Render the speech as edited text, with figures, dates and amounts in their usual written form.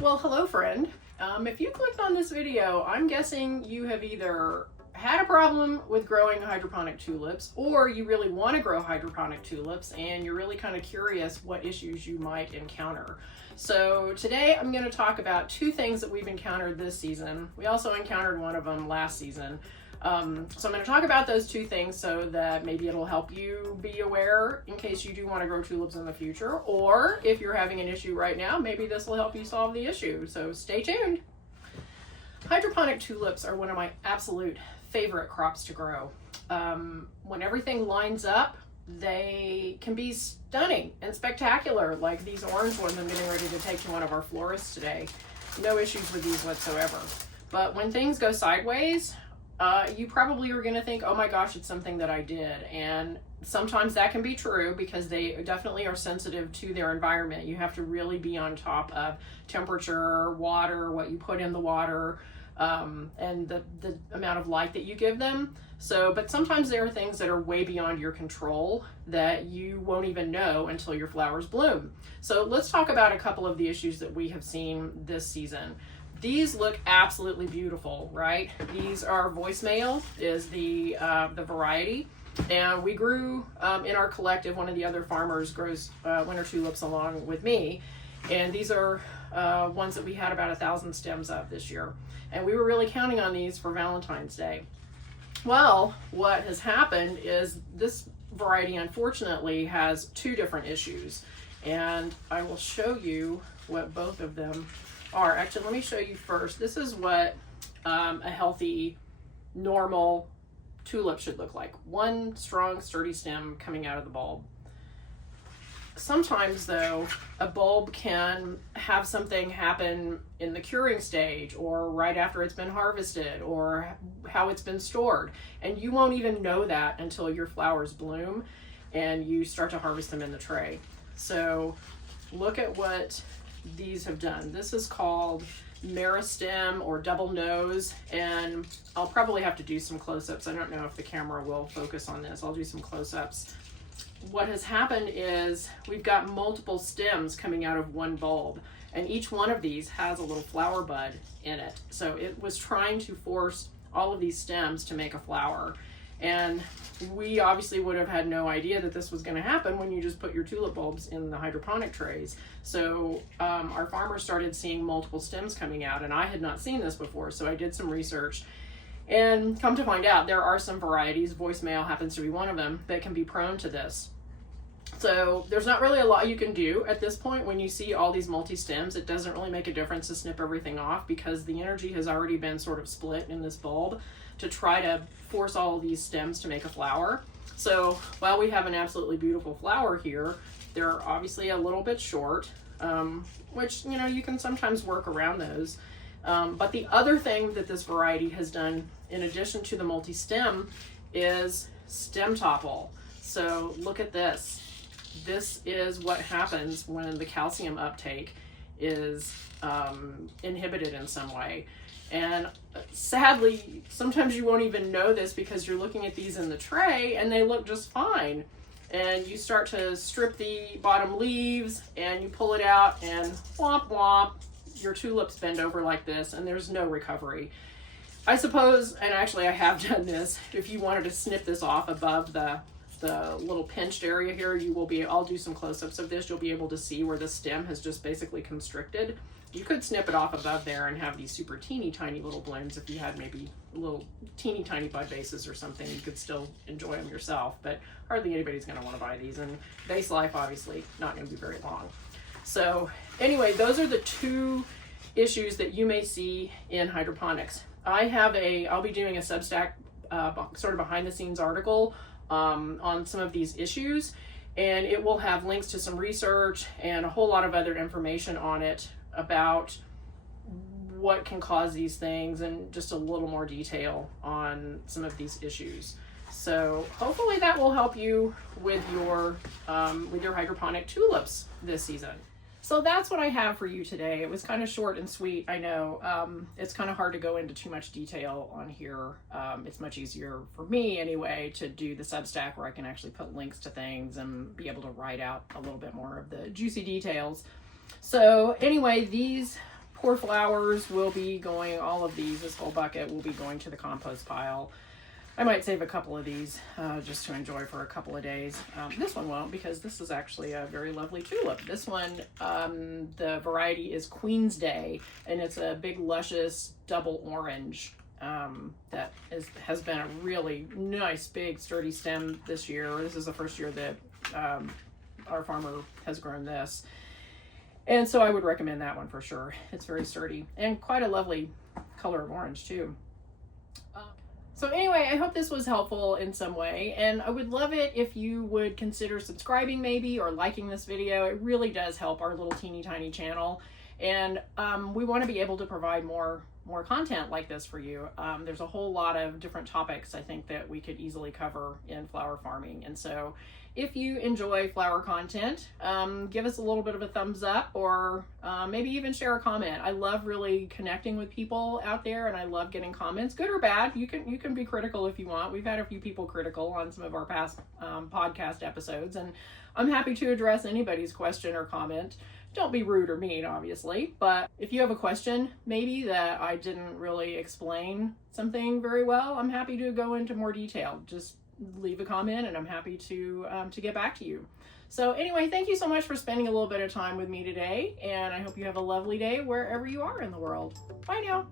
Well, hello friend. If you clicked on this video, I'm guessing you have either had a problem with growing hydroponic tulips, or you really want to grow hydroponic tulips and you're really kind of curious what issues you might encounter. So today I'm going to talk about two things that we've encountered this season. We also encountered one of them last season. So I'm going to talk about those two things so that maybe it'll help you be aware in case you do want to grow tulips in the future, or if you're having an issue right now, maybe this will help you solve the issue. So stay tuned. Hydroponic tulips are one of my absolute favorite crops to grow. When everything lines up, they can be stunning and spectacular, like these orange ones I'm getting ready to take to one of our florists today. No issues with these whatsoever. But when things go sideways, you probably are going to think, oh my gosh, it's something that I did. And sometimes that can be true because they definitely are sensitive to their environment. You have to really be on top of temperature, water, what you put in the water, and the amount of light that you give them. So, but sometimes there are things that are way beyond your control that you won't even know until your flowers bloom. So let's talk about a couple of the issues that we have seen this season. These look absolutely beautiful, right? These are voicemail is the variety. And we grew in our collective, one of the other farmers grows winter tulips along with me. And these are ones that we had about 1,000 stems of this year. And we were really counting on these for Valentine's Day. Well, what has happened is this variety, unfortunately, has two different issues. And I will show you what both of them are. Actually, let me show you first. This is what a healthy, normal tulip should look like. One strong, sturdy stem coming out of the bulb. Sometimes, though, a bulb can have something happen in the curing stage or right after it's been harvested or how it's been stored. And you won't even know that until your flowers bloom and you start to harvest them in the tray. So look at what these have done. This is called meristem or double nose, and I'll probably have to do some close-ups. I don't know if the camera will focus on this. I'll do some close-ups. What has happened is we've got multiple stems coming out of one bulb, and each one of these has a little flower bud in it. So it was trying to force all of these stems to make a flower. And we obviously would have had no idea that this was going to happen when you just put your tulip bulbs in the hydroponic trays. So our farmers started seeing multiple stems coming out, and I had not seen this before, so I did some research. And come to find out, there are some varieties, voicemail happens to be one of them, that can be prone to this. So there's not really a lot you can do at this point. When you see all these multi-stems, it doesn't really make a difference to snip everything off because the energy has already been sort of split in this bulb to try to force all of these stems to make a flower. So while we have an absolutely beautiful flower here, they're obviously a little bit short, which, you know, you can sometimes work around those. But the other thing that this variety has done, in addition to the multi-stem, is stem topple. So look at this. This is what happens when the calcium uptake is inhibited in some way. And sadly, sometimes you won't even know this because you're looking at these in the tray and they look just fine. And you start to strip the bottom leaves and you pull it out and womp womp, your tulips bend over like this and there's no recovery. I suppose, and actually I have done this, if you wanted to snip this off above the little pinched area here, you will be, I'll do some close-ups of this, you'll be able to see where the stem has just basically constricted. You could snip it off above there and have these super teeny tiny little blooms. If you had maybe little teeny tiny bud bases or something, you could still enjoy them yourself, but hardly anybody's going to want to buy these, and base life obviously not going to be very long. So anyway, those are the two issues that you may see in hydroponics. I'll be doing a Substack sort of behind the scenes article on some of these issues, and it will have links to some research and a whole lot of other information on it about what can cause these things and just a little more detail on some of these issues. So hopefully that will help you with your hydroponic tulips this season. So that's what I have for you today. It was kind of short and sweet, I know. It's kind of hard to go into too much detail on here. It's much easier for me anyway to do the Substack where I can actually put links to things and be able to write out a little bit more of the juicy details. So anyway, these poor flowers will be going, all of these, this whole bucket will be going to the compost pile. I might save a couple of these just to enjoy for a couple of days. This one won't, because this is actually a very lovely tulip. This one, the variety is Queen's Day, and it's a big luscious double orange that has been a really nice big sturdy stem this year. This is the first year that our farmer has grown this. And so I would recommend that one for sure. It's very sturdy and quite a lovely color of orange too. So anyway, I hope this was helpful in some way, and I would love it if you would consider subscribing maybe, or liking this video. It really does help our little teeny tiny channel, and we want to be able to provide more content like this for you. There's a whole lot of different topics I think that we could easily cover in flower farming, and so if you enjoy flower content, give us a little bit of a thumbs up, or maybe even share a comment. I love really connecting with people out there, and I love getting comments, good or bad. You can be critical if you want. We've had a few people critical on some of our past podcast episodes, and I'm happy to address anybody's question or comment. Don't be rude or mean, obviously, but if you have a question maybe that I didn't really explain something very well, I'm happy to go into more detail. Just leave a comment and I'm happy to get back to you. So anyway, thank you so much for spending a little bit of time with me today, and I hope you have a lovely day wherever you are in the world. Bye now.